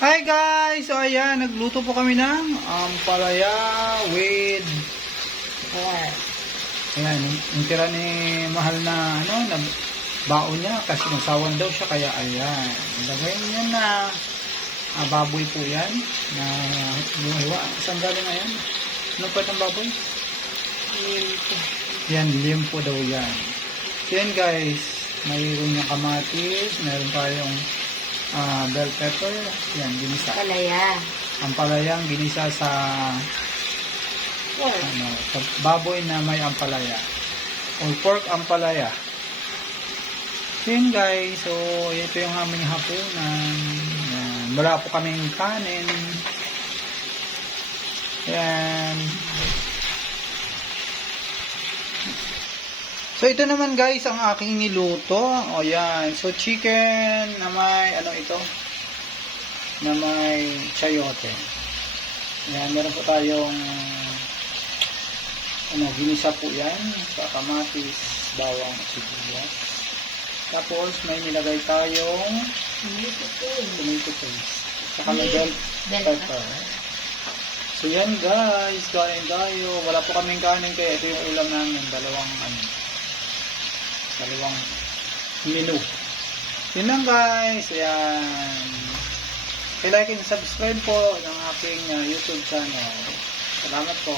Hi guys! So ayan, nagluto po kami ng palaya with pork. Ayan, yung tira ni mahal na baon niya kasi nasawan daw siya kaya ayan. Ilagay niya na baboy po yan na buhiwa. Saan galing na yan? Ano pa itong baboy? Limpo. Yan, limpo daw yan. So yan guys, mayroon yung kamatis, mayroon tayong bell pepper, yan, ginisa. Palaya. Ang palayang ginisa sa Pork. sa baboy na may ampalaya. O pork ampalaya. So yun guys, so ito yung aming hapunan. Yan. Wala po kaming kanin. Yan. So ito naman guys ang aking niluto. O yan. So chicken na may ito? Na may chayote. Yan, meron po tayong ginisa po yan sa kamatis, bawang at sibuyas. Tapos may nilagay tayong tomato paste. Saka may bell pepper. So yan guys, kain tayo. Wala po kaming kanin kaya ito yung ulam namin. Dalawang menu. Yun lang guys. Ayan. I-like and subscribe po ng aking YouTube channel. Salamat po.